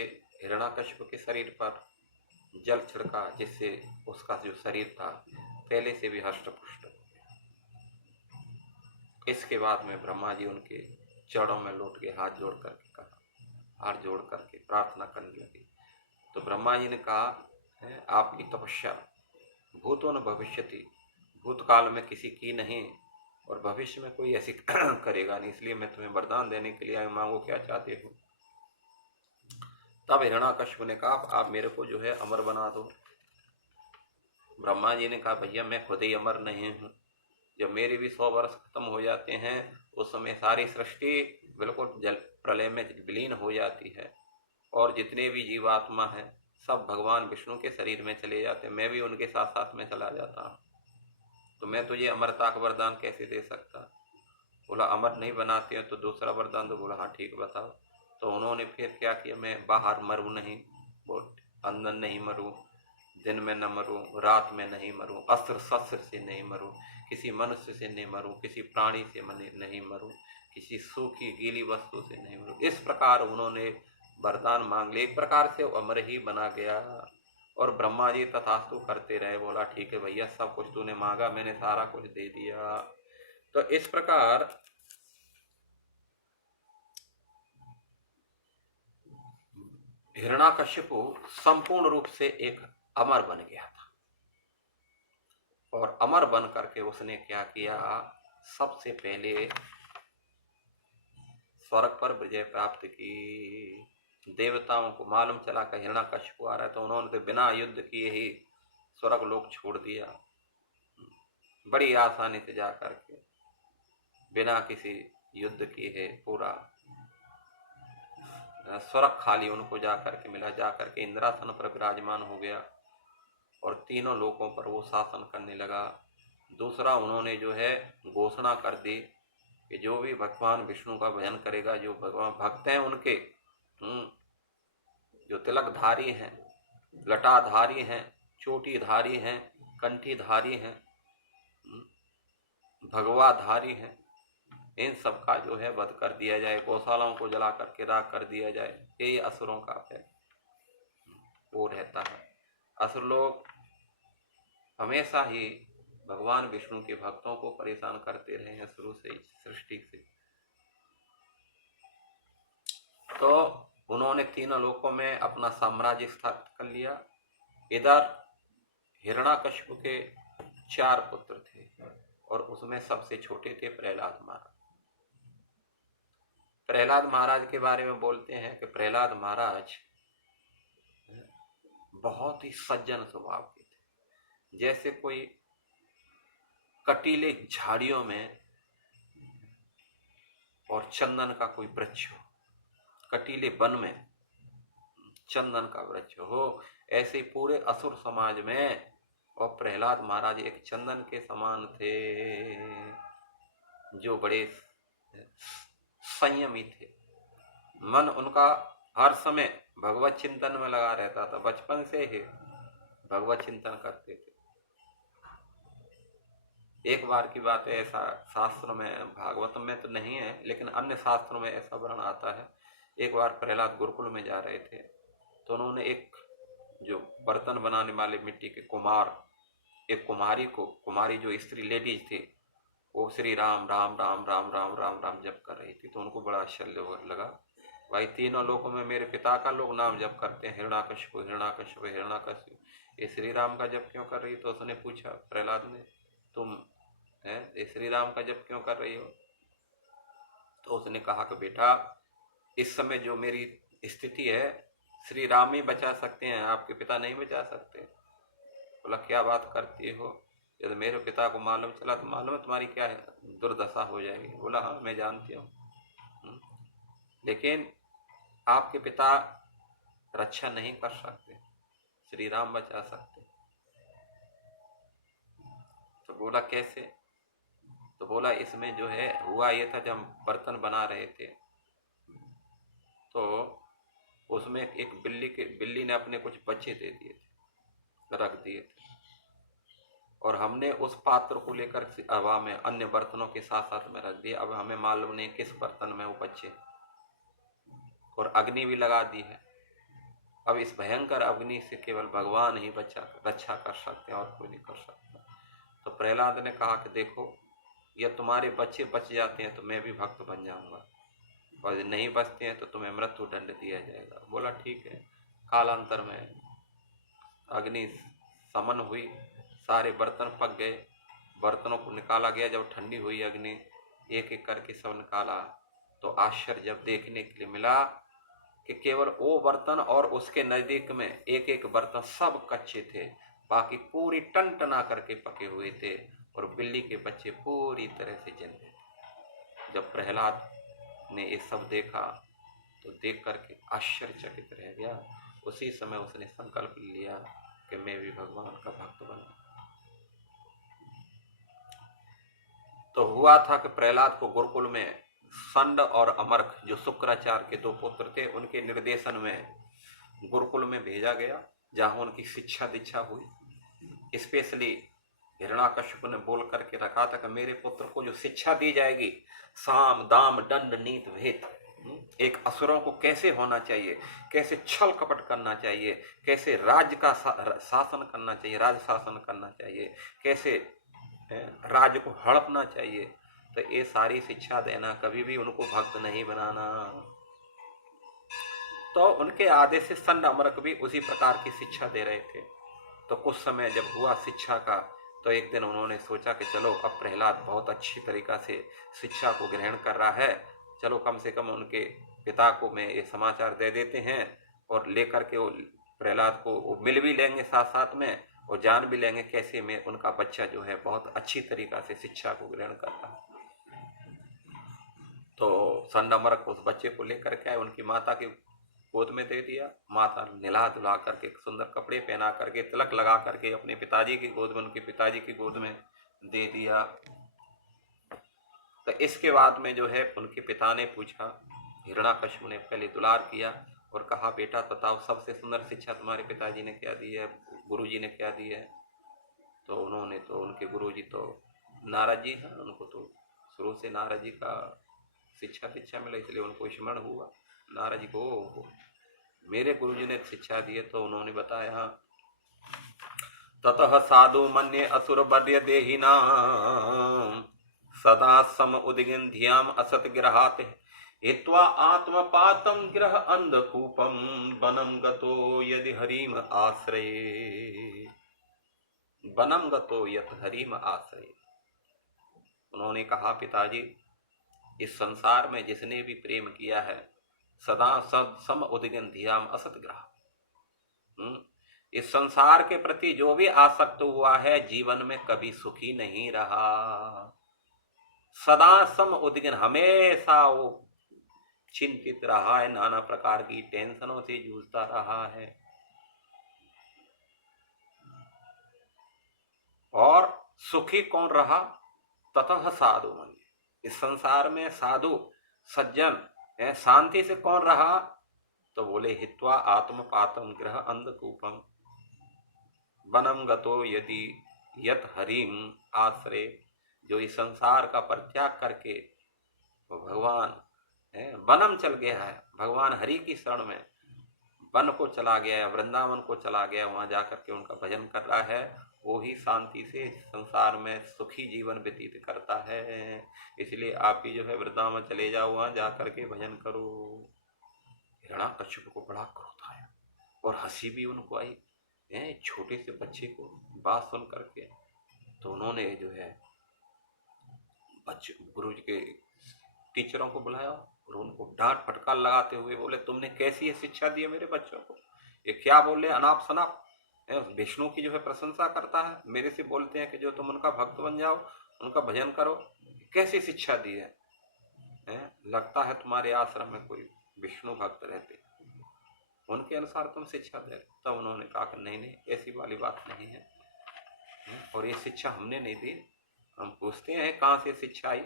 हिरण्याकश्यप के शरीर पर जल छिड़का, जिससे उसका जो शरीर था पहले से भी हष्ट पुष्ट हो गया। इसके बाद में ब्रह्मा जी उनके चरणों में लौट के हाथ जोड़ करके कहा, हाथ जोड़ करके प्रार्थना करने लगे। तो ब्रह्मा जी ने कहा, आपकी तपस्या भूतो न भविष्यति, भूतकाल में किसी की नहीं और भविष्य में कोई ऐसी करेगा नहीं, इसलिए मैं तुम्हें वरदान देने के लिए आया, मांगो क्या चाहते हो। तब हिरण्याकश्यप ने कहा, आप मेरे को जो है अमर बना दो। ब्रह्मा जी ने कहा, भैया मैं खुद ही अमर नहीं हूँ, जब मेरे भी 100 वर्ष खत्म हो जाते हैं उस समय सारी सृष्टि बिल्कुल जल प्रलय में विलीन हो जाती है और जितने भी जीवात्मा हैं सब भगवान विष्णु के शरीर में चले जाते हैं, मैं भी उनके साथ साथ में चला जाता हूँ, तो मैं तुझे अमरता का वरदान कैसे दे सकता। बोला अमर नहीं बनाते हैं तो दूसरा वरदान दो। बोला हाँ ठीक बताओ। तो उन्होंने फिर क्या किया, मैं बाहर मरूं नहीं, बोल अंदर नहीं मरूं, दिन में न मरूं, रात में नहीं मरूं, अस्त्र शस्त्र से नहीं मरूं, किसी मनुष्य से नहीं मरूं, किसी प्राणी से नहीं मरूं, किसी सूखी गीली वस्तु से नहीं मरूं। इस प्रकार उन्होंने वरदान मांग लिए, एक प्रकार से अमर ही बना गया। और ब्रह्मा जी तथास्तु करते रहे। बोला ठीक है भैया, सब कुछ तूने मांगा मैंने सारा कुछ दे दिया। तो इस प्रकार हिरण्याकश्यपु संपूर्ण रूप से एक अमर बन गया था और अमर बन करके उसने क्या किया, सबसे पहले स्वर्ग पर विजय प्राप्त की। देवताओं को मालूम चला कि हिरण्याकश्यपु आ रहा है तो उन्होंने तो बिना युद्ध किए ही स्वर्ग लोक छोड़ दिया, बड़ी आसानी से जा करके बिना किसी युद्ध किए पूरा स्वर्ग खाली उनको जा करके मिला, जा करके इंद्रासन पर विराजमान हो गया और तीनों लोकों पर वो शासन करने लगा। दूसरा उन्होंने जो है घोषणा कर दी कि जो भी भगवान विष्णु का भजन करेगा, जो भगवान भक्त हैं उनके, जो तिलकधारी हैं, लटाधारी हैं, चोटीधारी हैं, कंठीधारी हैं, भगवाधारी हैं, इन सब का जो है वध कर दिया जाए, गौशालाओं को जला करके राख कर दिया जाए, यही असुरों का है वो रहता है। असुर लोग हमेशा ही भगवान विष्णु के भक्तों को परेशान करते रहे हैं शुरू से ही सृष्टि से। तो उन्होंने तीनों लोकों में अपना साम्राज्य स्थापित कर लिया। इधर हिरण्याकश्यप के 4 पुत्र थे और उसमें सबसे छोटे थे प्रहलाद महाराज। प्रहलाद महाराज के बारे में बोलते हैं कि प्रहलाद महाराज बहुत ही सज्जन स्वभाव के थे। जैसे कोई कटीले झाड़ियों में और चंदन का कोई वृक्ष हो, कटीले वन में चंदन का वृक्ष हो, ऐसे ही पूरे असुर समाज में और प्रहलाद महाराज एक चंदन के समान थे, जो बड़े संयमी थे। मन उनका हर समय भगवत चिंतन में लगा रहता था, बचपन से ही भगवत चिंतन करते थे। एक बार की बात है, ऐसा शास्त्र में, भागवत में तो नहीं है लेकिन अन्य शास्त्रों में ऐसा वर्णन आता है। एक बार प्रहलाद गुरुकुल में जा रहे थे तो उन्होंने एक जो बर्तन बनाने वाले मिट्टी के कुमार, एक कुमारी जो स्त्री लेडीज थी, वो श्री राम राम राम राम राम राम राम जप कर रही थी। तो उनको बड़ा आश्चर्य लगा, भाई तीनों लोगों में मेरे पिता का लोग नाम जप करते हैं, हिरण्याकश्यप हिरण्याकश्यप हिरण्याकश्यप, ये श्री राम का जप क्यों कर रही? तो उसने पूछा प्रहलाद ने, तुम है श्री राम का जप क्यों कर रही हो? तो उसने कहा कि बेटा इस समय जो मेरी स्थिति है श्री राम ही बचा सकते हैं, आपके पिता नहीं बचा सकते। बोला क्या बात करती हो, यदि मेरे पिता को मालूम चला तो मालूम है तुम्हारी क्या है दुर्दशा हो जाएगी। बोला हाँ मैं जानती हूँ, लेकिन आपके पिता रक्षा नहीं कर सकते, श्री राम बचा सकते। तो बोला कैसे? तो बोला इसमें जो है हुआ ये था, जब हम बर्तन बना रहे थे तो उसमें एक बिल्ली ने अपने कुछ बच्चे दे दिए थे, रख दिए थे, और हमने उस पात्र को लेकर हवा में अन्य बर्तनों के साथ साथ में रख दिया। अब हमें मालूम नहीं किस बर्तन में वो बच्चे, और अग्नि भी लगा दी है। अब इस भयंकर अग्नि से केवल भगवान ही रक्षा कर सकते हैं और कोई नहीं कर सकता। तो प्रहलाद ने कहा कि देखो ये तुम्हारे बच्चे बच जाते हैं तो मैं भी भक्त बन जाऊंगा, और यदि नहीं बचते हैं तो तुम्हें मृत्यु दंड दिया जाएगा। बोला ठीक है। कालांतर में अग्नि समन हुई, सारे बर्तन पक गए, बर्तनों को निकाला गया। जब ठंडी हुई अग्नि, एक एक करके सब निकाला, तो आश्चर्य जब देखने के लिए मिला कि केवल वो बर्तन और उसके नजदीक में एक एक बर्तन सब कच्चे थे, बाकी पूरी टनटना करके पके हुए थे, और बिल्ली के बच्चे पूरी तरह से जिंदे थे। जब प्रहलाद ने ये सब देखा तो देख करके आश्चर्यचकित रह गया। उसी समय उसने संकल्प लिया कि मैं भी भगवान का भक्त बनूं। तो हुआ था कि प्रहलाद को गुरुकुल में संड और अमरख, जो शुक्राचार्य के दो पुत्र थे, उनके निर्देशन में गुरुकुल में भेजा गया, जहां उनकी शिक्षा दीक्षा हुई। स्पेशली हिरण्याकश्यप ने बोल करके रखा था कि मेरे पुत्र को जो शिक्षा दी जाएगी, साम दाम दंड नीति भेद, एक असुरों को कैसे होना चाहिए, कैसे छल कपट करना चाहिए, कैसे राज्य का शासन करना चाहिए, राज शासन करना चाहिए, कैसे राज्य को हड़पना चाहिए, तो ये सारी शिक्षा देना, कभी भी उनको भक्त नहीं बनाना। तो उनके आदेश से संड अमरक भी उसी प्रकार की शिक्षा दे रहे थे। तो कुछ समय जब हुआ शिक्षा का, तो एक दिन उन्होंने सोचा कि चलो अब प्रहलाद बहुत अच्छी तरीका से शिक्षा को ग्रहण कर रहा है, चलो कम से कम उनके पिता को मैं ये समाचार दे देते हैं, और लेकर के वो प्रहलाद को वो मिल भी लेंगे साथ साथ में, और जान भी लेंगे कैसे में उनका बच्चा जो है बहुत अच्छी तरीका से शिक्षा को ग्रहण करता है। तो संडमरक उस बच्चे को लेकर के आए, उनकी माता की गोद में दे दिया। माता निला धुला करके सुंदर कपड़े पहना करके तिलक लगा करके अपने पिताजी की गोद में, उनके पिताजी की गोद में दे दिया। तो इसके बाद में जो है उनके पिता ने पूछा, हिरण्याकश्यप ने पहले दुलार किया और कहा बेटा बताओ सबसे सुंदर शिक्षा तुम्हारे पिताजी ने क्या दी है, गुरुजी ने क्या दी है? तो उन्होंने तो, उनके गुरुजी तो नारद जी हैं, उनको तो शुरू से नारद जी का शिक्षा दीक्षा मिला, इसलिए उनको स्मरण हुआ नारद जी को मेरे गुरुजी ने शिक्षा दी है। तो उन्होंने बताया, ततः साधु मन्ये असुर बद्य देहिना सदा सम उद्गिन धियाम असत ग्रहात हित्वा आत्मपातम ग्रह अंधकूपम वनम गतो यदि हरिम आश्रये, वनम गतो यत हरिम आश्रये। उन्होंने कहा पिताजी, इस संसार में जिसने भी प्रेम किया है, सदा सम उद्गिन धियाम असत ग्रह, इस संसार के प्रति जो भी आसक्त हुआ है जीवन में कभी सुखी नहीं रहा। सदा सम उद्गिन, हमेशा वो चिंतित रहा है, नाना प्रकार की टेंशनों से जूझता रहा है। और सुखी कौन रहा? ततः साधु मन, इस संसार में साधु सज्जन शांति से कौन रहा? तो बोले हित्वा आत्मपातम ग्रह अंधकूपम वनम गतो यदि यत हरिम आश्रय, जो इस संसार का परित्याग करके वो भगवान वनम चल गया है, भगवान हरि की शरण में वन को चला गया है, वृंदावन को चला गया, वहां जाकर के उनका भजन कर रहा है, वो ही शांति से संसार में सुखी जीवन व्यतीत करता है। इसलिए आप भी जो है वृंदावन चले जाओ, वहां जाकर के भजन करो। हिरण्याकश्यप को बड़ा क्रोध आया और हंसी भी उनको आई, छोटे से बच्चे को बात सुन करके। तो उन्होंने जो है बच्चे गुरु जी के टीचरों को बुलाया और उनको डांट फटकार लगाते हुए बोले, तुमने कैसी ये शिक्षा दी है मेरे बच्चों को? ये क्या बोले अनाप शनाप, विष्णु की जो है प्रशंसा करता है, मेरे से बोलते हैं कि जो तुम उनका भक्त बन जाओ, उनका भजन करो। कैसी शिक्षा दी है? लगता है तुम्हारे आश्रम में कोई विष्णु भक्त रहते, उनके अनुसार तुम शिक्षा दे। तब उन्होंने कहा कि नहीं नहीं, ऐसी वाली बात नहीं है, और ये शिक्षा हमने नहीं दी। हम पूछते हैं कहाँ से शिक्षा आई?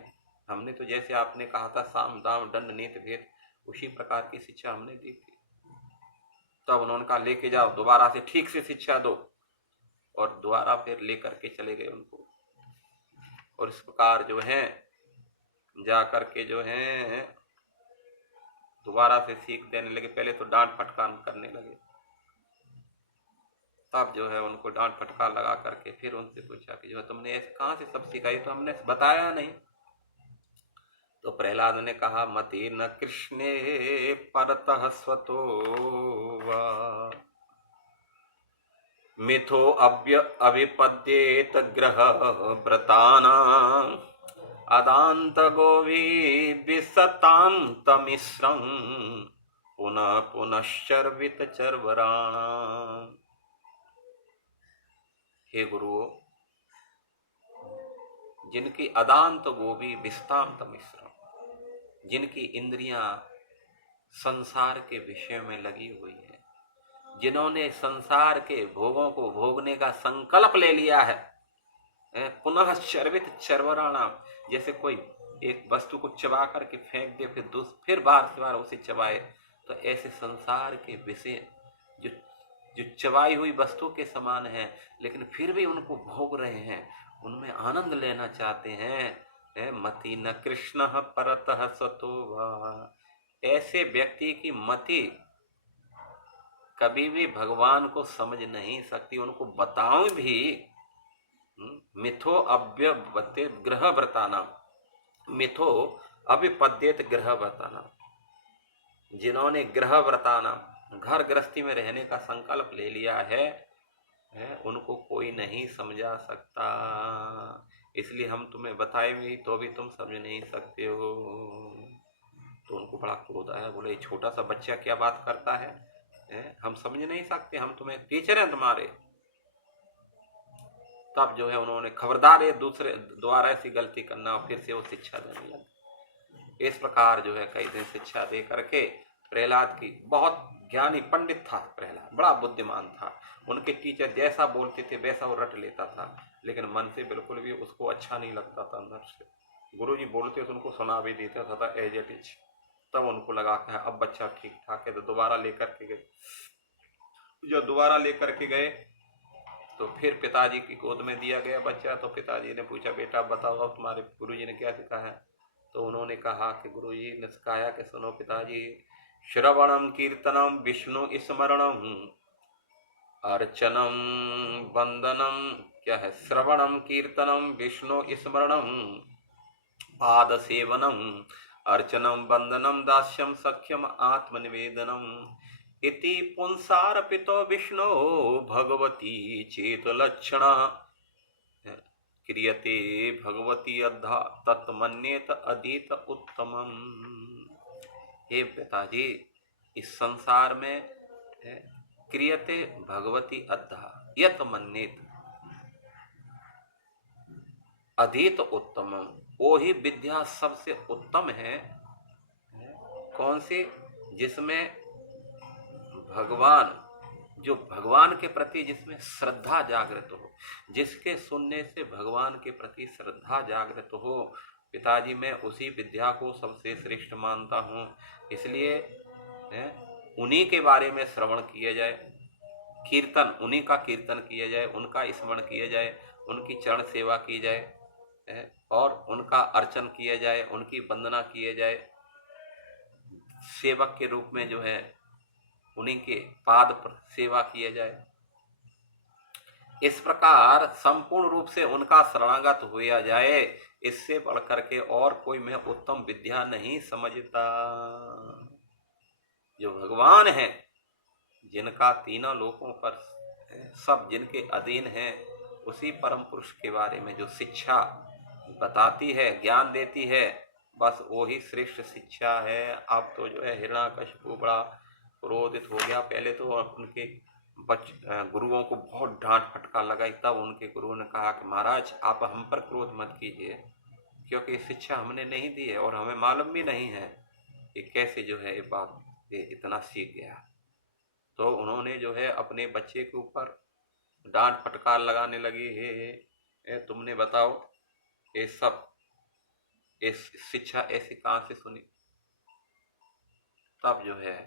हमने तो जैसे आपने कहा था साम दाम दंड नीति भेद, उसी प्रकार की शिक्षा हमने दी थी। तब उन्होंने कहा लेके जाओ, दोबारा से ठीक से शिक्षा दो, और दोबारा फिर लेकर के चले गए उनको। और इस प्रकार जो है जा करके जो है दोबारा से सीख देने लगे। पहले तो डांट फटकार करने लगे, तब जो है उनको डांट फटकार लगा करके फिर उनसे पूछा कि जो तुमने ऐसे कहाँ से सब सिखाई? तो हमने बताया नहीं। तो प्रहलाद ने कहा मति न कृष्णे परतः स्वतो वा मिथो अविपद्येत ग्रह व्रतानां अदांत गोवी विसतां तमिश्रं पुनः पुनश्चर्वित चर्वराणाम्। हे गुरुओं, जिनकी अदांत गोभी विस्ताम तमिश्रम, जिनकी इंद्रियां संसार के विषय में लगी हुई है, जिन्होंने संसार के भोगों को भोगने का संकल्प ले लिया है, पुनः चर्वित चर्वराणाम, जैसे कोई एक वस्तु को चबा करके फेंक दे फिर बार से बार उसे चबाए, तो ऐसे संसार के विषय जो चबाई हुई वस्तु के समान है, लेकिन फिर भी उनको भोग रहे हैं, उनमें आनंद लेना चाहते हैं। मति न कृष्ण परतः सतो वा, ऐसे व्यक्ति की मति कभी भी भगवान को समझ नहीं सकती, उनको बताऊं भी। मिथो अव्यपद्येत ग्रह व्रतानां, मिथो अविपद्येत ग्रह व्रतानां, जिन्होंने ग्रह व्रतानां घर गृहस्थी में रहने का संकल्प ले लिया है, उनको कोई नहीं समझा सकता। इसलिए हम तुम्हें बताए भी तो भी तुम समझ नहीं सकते हो। तो उनको बड़ा क्रोध आया, बोले छोटा सा बच्चा क्या बात करता है, हम समझ नहीं सकते, हम तुम्हें टीचर हैं तुम्हारे। तब जो है उन्होंने खबरदार ये दूसरे द्वारा ऐसी गलती करना, और फिर से वो शिक्षा देने लगे। इस प्रकार जो है कई दिन शिक्षा दे करके प्रहलाद की, बहुत ज्ञानी पंडित था प्रहलाद, बड़ा बुद्धिमान था। उनके टीचर जैसा बोलते थे वैसा वो रट लेता था, लेकिन मन से बिल्कुल भी उसको अच्छा नहीं लगता था अंदर से। गुरुजी बोलते तो उनको सुना भी देता था एज इट इज। तब उनको लगा कि अब बच्चा ठीक ठाक है, तो दोबारा लेकर के गए। जब दोबारा लेकर के गए तो फिर पिताजी की गोद में दिया गया बच्चा। तो पिताजी ने पूछा बेटा बताओ अब तुम्हारे गुरुजी ने क्या सिखाया? तो उन्होंने कहा कि गुरुजी ने सिखाया कि सुनो पिताजी, श्रवणम कीर्तनम विष्णु स्मरणम अर्चनम वंदनम, क्या है? श्रवणम कीर्तनम विष्णु स्मरणम पाद सेवनम अर्चनम वंदनम दास्यम सख्यम आत्मनिवेदनम इति पुंसार्पितो विष्णु भगवती चेत लक्षणा क्रियते भगवती अद्धा तत्मन्येत अधीत उत्तमम। हे पिताजी, इस संसार में क्रियते भगवती अद्धा यत मन्येत अधीत उत्तमम, वो ही विद्या सबसे उत्तम है। कौन सी? जिसमें भगवान, जो भगवान के प्रति जिसमें श्रद्धा जागृत हो, जिसके सुनने से भगवान के प्रति श्रद्धा जागृत हो। पिताजी मैं उसी विद्या को सबसे श्रेष्ठ मानता हूँ, इसलिए उन्हीं के बारे में श्रवण किया जाए, कीर्तन उन्हीं का कीर्तन किया जाए, उनका स्मरण किया जाए, उनकी चरण सेवा की जाए और उनका अर्चन किया जाए, उनकी वंदना किया जाए। सेवक के रूप में जो है उन्हीं के पाद पर सेवा किया जाए। इस प्रकार संपूर्ण रूप से उनका शरणागत हुआ जाए, इससे बढ़कर के और कोई मैं उत्तम विद्या नहीं समझता। जो भगवान है, जिनका तीनों लोकों पर सब जिनके अधीन हैं, उसी परम पुरुष के बारे में जो शिक्षा बताती है, ज्ञान देती है, बस वही श्रेष्ठ शिक्षा है। अब तो जो है हिरण्याकशिपु बड़ा क्रोधित हो गया। पहले तो उनके गुरुओं को बहुत डांट फटकार लगाई। तब उनके गुरुओं ने कहा कि महाराज आप हम पर क्रोध मत कीजिए, क्योंकि ये शिक्षा हमने नहीं दी है और हमें मालूम भी नहीं है कि कैसे जो है ये बात ये इतना सीख गया। तो उन्होंने जो है अपने बच्चे के ऊपर डांट फटकार लगाने लगी, हे तुमने बताओ ये सब इस शिक्षा ऐसी कहाँ से सुनी। तब जो है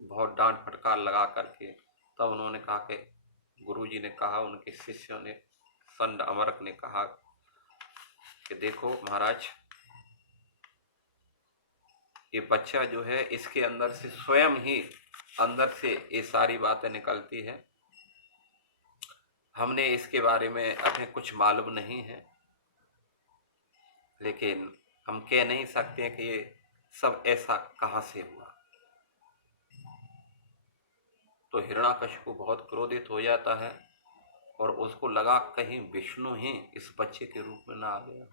बहुत डांट फटकार लगा करके तब उन्होंने कहा कि गुरुजी ने कहा, उनके शिष्यों ने, संत अमरक ने कहा कि देखो महाराज, ये बच्चा जो है इसके अंदर से स्वयं ही अंदर से ये सारी बातें निकलती है। हमने इसके बारे में अभी कुछ मालूम नहीं है, लेकिन हम कह नहीं सकते कि ये सब ऐसा कहाँ से हुआ। तो हिरण्याकशिपु बहुत क्रोधित हो जाता है और उसको लगा कहीं विष्णु ही इस बच्चे के रूप में ना आ गया,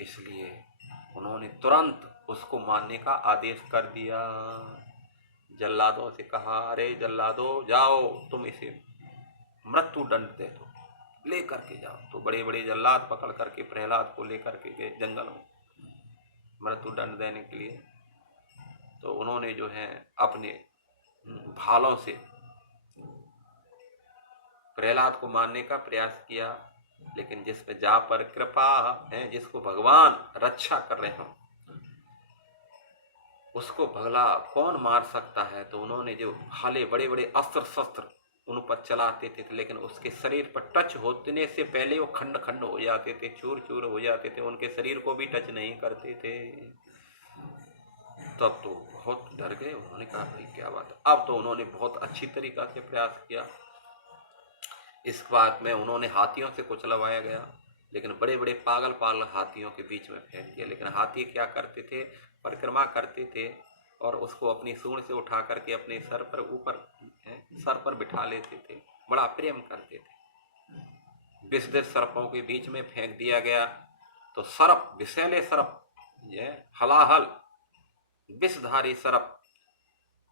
इसलिए उन्होंने तुरंत उसको मारने का आदेश कर दिया। जल्लादों से कहा, अरे जल्लादो जाओ, तुम इसे मृत्यु दंड दे दो, ले करके जाओ। तो बड़े बड़े जल्लाद पकड़ करके प्रहलाद को लेकर के गए जंगल में मृत्यु दंड देने के लिए। तो उन्होंने जो है अपने भालों से प्रहलाद को मारने का प्रयास किया, लेकिन जिस पे जा पर कृपा है, जिसको भगवान रक्षा कर रहे हो, उसको भगला कौन मार सकता है। तो उन्होंने जो भाले बड़े बड़े अस्त्र शस्त्र उन पर चलाते थे, लेकिन उसके शरीर पर टच होने से पहले वो खंड खंड हो जाते थे, चूर चूर हो जाते थे, उनके शरीर को भी टच नहीं करते थे। तब तो बहुत डर गए, उन्होंने कहा भाई क्या बात है। अब तो उन्होंने बहुत अच्छी तरीका से प्रयास किया। इस बात में उन्होंने हाथियों से कुचलवाया गया, लेकिन बड़े बड़े पागल पागल हाथियों के बीच में फेंक दिया। लेकिन हाथी क्या करते थे, परिक्रमा करते थे और उसको अपनी सूंड से उठा करके अपने सर पर बिठा लेते थे, बड़ा प्रेम करते थे। विषधर सर्पों के बीच में फेंक दिया गया तो सर्प, विषैले सर्प, हलाहल विषधारी सर्प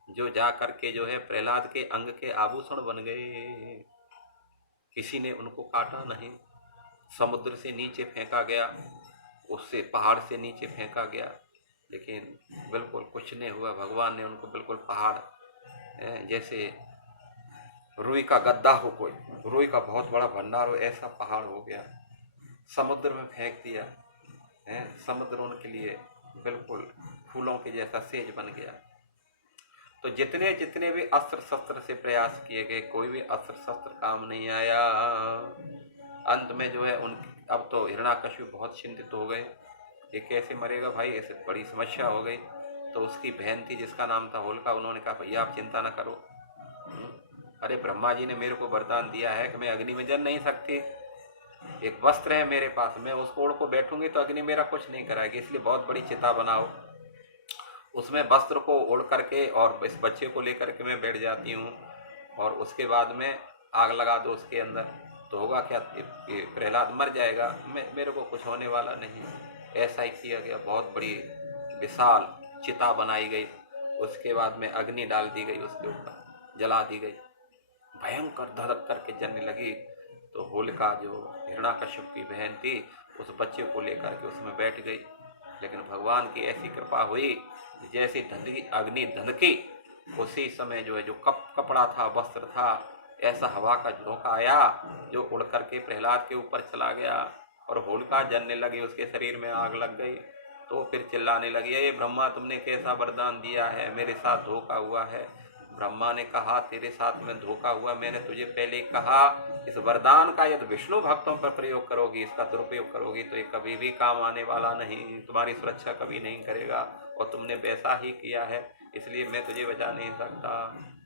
जो जा करके जो है प्रहलाद के अंग के आभूषण बन गए। किसी ने उनको काटा नहीं। समुद्र से नीचे फेंका गया, उससे पहाड़ से नीचे फेंका गया, लेकिन बिल्कुल कुछ नहीं हुआ। भगवान ने उनको बिल्कुल पहाड़ जैसे रुई का गड्ढा हो, कोई रुई का बहुत बड़ा भंडार हो, ऐसा पहाड़ हो गया। समुद्र में फेंक दिया, समुद्र उनके लिए बिल्कुल फूलों के जैसा सेज बन गया। तो जितने जितने भी अस्त्र शस्त्र से प्रयास किए गए, कोई भी अस्त्र शस्त्र काम नहीं आया। अंत में जो है अब तो हिरण्याकशिपु बहुत चिंतित हो गए, ये कैसे मरेगा भाई, ऐसे बड़ी समस्या हो गई। तो उसकी बहन थी जिसका नाम था होलिका, उन्होंने कहा भैया आप चिंता ना करो, अरे ब्रह्मा जी ने मेरे को वरदान दिया है कि मैं अग्नि में जल नहीं सकती, एक वस्त्र है मेरे पास, मैं उसको ओढ़ को बैठूंगी तो अग्नि मेरा कुछ नहीं कराएगी, इसलिए बहुत बड़ी चिता बनाओ, उसमें वस्त्र को ओढ़ करके और इस बच्चे को लेकर के मैं बैठ जाती हूँ और उसके बाद में आग लगा दो उसके अंदर, तो होगा क्या, प्रहलाद मर जाएगा, मेरे को कुछ होने वाला नहीं। ऐसा ही किया गया, बहुत बड़ी विशाल चिता बनाई गई, उसके बाद में अग्नि डाल दी गई, उसके ऊपर जला दी गई, भयंकर धधक करके जलने लगी। तो होलिका जो हिरण्याकशिपु की बहन थी, उस बच्चे को लेकर के उसमें बैठ गई। लेकिन भगवान की ऐसी कृपा हुई, जैसी अग्नि धधकी, उसी समय जो है जो कपड़ा था, वस्त्र था, ऐसा हवा का झोंका आया जो उड़ करके प्रहलाद के ऊपर चला गया और होलिका जलने लगी, उसके शरीर में आग लग गई। तो फिर चिल्लाने लगी, ये ब्रह्मा तुमने कैसा वरदान दिया है, मेरे साथ धोखा हुआ है। ब्रह्मा ने कहा तेरे साथ में धोखा हुआ, मैंने तुझे पहले ही कहा इस वरदान का यदि विष्णु भक्तों पर प्रयोग करोगी, इसका दुरुपयोग करोगी तो ये कभी भी काम आने वाला नहीं, तुम्हारी सुरक्षा कभी नहीं करेगा, और तुमने वैसा ही किया है, इसलिए मैं तुझे बचा नहीं सकता।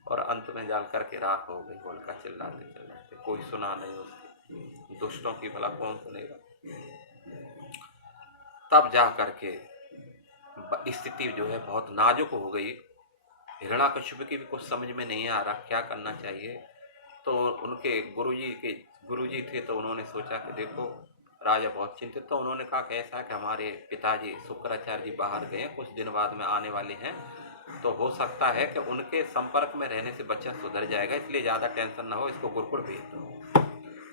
और अंत में जाल करके राख हो गई होलिका, चिल्लाते चिल्लाते, कोई सुना नहीं उसकी, दुष्टों की भला कौन सुनेगा। तब जा करके स्थिति जो है बहुत नाजुक हो गई। हिरण्याकशिपु की भी कुछ समझ में नहीं आ रहा क्या करना चाहिए। तो उनके गुरुजी थे, तो उन्होंने सोचा कि देखो राजा बहुत चिंतित, तो उन्होंने कहा कि ऐसा कि हमारे पिताजी शुक्राचार्य जी बाहर गए, कुछ दिन बाद में आने वाले हैं, तो हो सकता है कि उनके संपर्क में रहने से बच्चा सुधर जाएगा, इसलिए ज़्यादा टेंशन ना हो, इसको गुरुकुल भेज दो।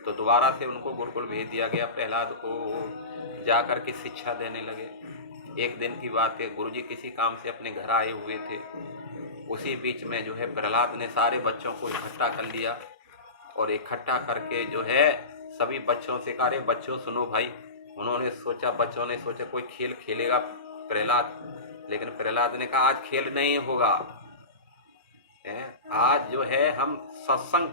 तो दोबारा से उनको गुरुकुल भेज दिया गया। प्रहलाद को जाकर के शिक्षा देने लगे। एक दिन की बात है, गुरुजी किसी काम से अपने घर आए हुए थे। उसी बीच में जो है प्रहलाद ने सारे बच्चों को इकट्ठा कर लिया और इकट्ठा करके जो है सभी बच्चों से कहा, अरे बच्चों सुनो भाई। उन्होंने सोचा, बच्चों ने सोचा कोई खेल खेलेगा प्रहलाद, लेकिन प्रहलाद ने कहा आज खेल नहीं होगा, आज जो है हम सत्संग